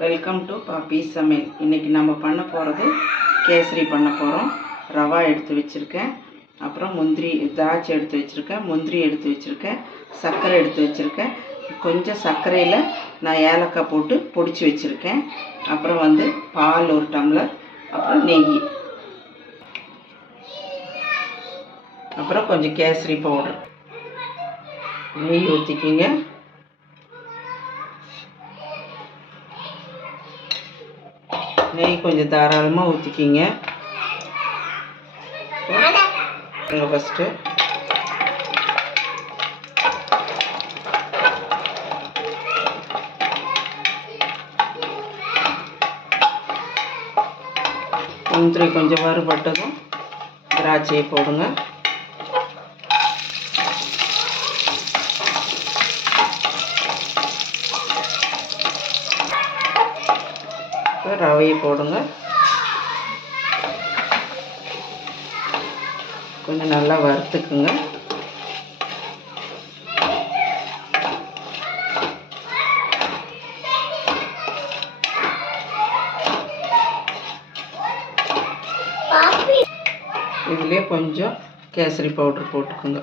Welcome to பாப்பி சமையல் இன்றைக்கி நம்ம பண்ண போகிறது கேசரி பண்ண போகிறோம் ரவா எடுத்து வச்சுருக்கேன். அப்புறம் முந்திரி திராட்சை எடுத்து வச்சுருக்கேன். முந்திரி எடுத்து வச்சுருக்கேன். சர்க்கரை எடுத்து வச்சுருக்கேன். கொஞ்சம் சர்க்கரையில் நான் ஏலக்காய் போட்டு பொடிச்சு வச்சுருக்கேன். அப்புறம் வந்து பால் ஒரு டம்ளர் அப்புறம் நெய். அப்புறம் கொஞ்சம் கேசரி பவுடர். நெய் ஊற்றிக்கிங்க நெய் கொஞ்சம் தாராளமாக ஊற்றிக்கிங்க ஃபஸ்ட்டு முந்திரி கொஞ்சம் வறுபட்டதும் திராட்சையை போடுங்க. இப்போ ரவையை போடுங்க. கொஞ்சம் நல்லா வறுத்துக்குங்க. இதுலேயே கொஞ்சம் கேசரி பவுடர் போட்டுக்குங்க.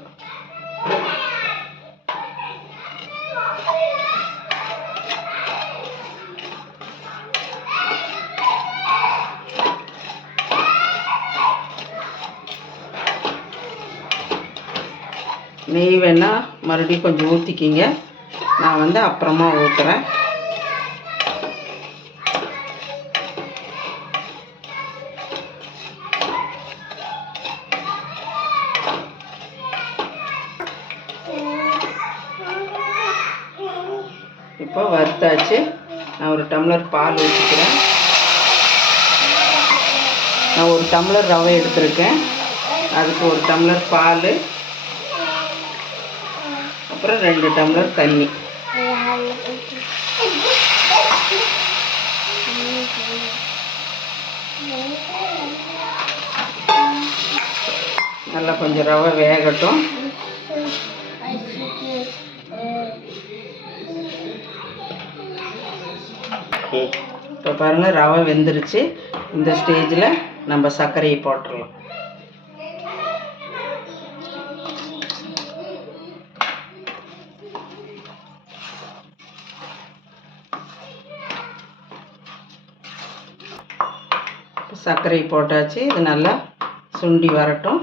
நெய் வேணால் மறுபடியும் கொஞ்சம் ஊற்றிக்கிங்க நான் வந்து அப்புறமா ஊற்றுறேன் இப்போ வறுத்தாச்சு. நான் ஒரு டம்ளர் பால் ஊற்றிக்கிறேன் நான் ஒரு டம்ளர் ரவை எடுத்திருக்கேன். அதுக்கு ஒரு டம்ளர் பால். அப்புறம் ரெண்டு டம்ளர் தண்ணி. நல்லா கொஞ்சம் ரவை வேகட்டும். இப்போ பாருங்கள் ரவை வெந்துருச்சு. இந்த ஸ்டேஜில் நம்ம சர்க்கரையை போட்டுடலாம். சர்க்கரை போட்டாச்சு. இது நல்லா சுண்டி வரட்டும்.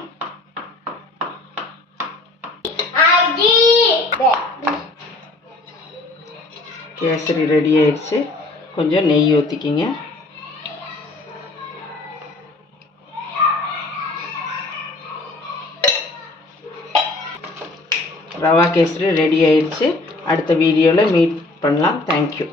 கேசரி ரெடி ஆயிடுச்சு. கொஞ்சம் நெய் ஊற்றிக்கிங்க ரவா கேசரி ரெடி ஆயிடுச்சு. அடுத்த வீடியோவில் மீட் பண்ணலாம். தேங்க்யூ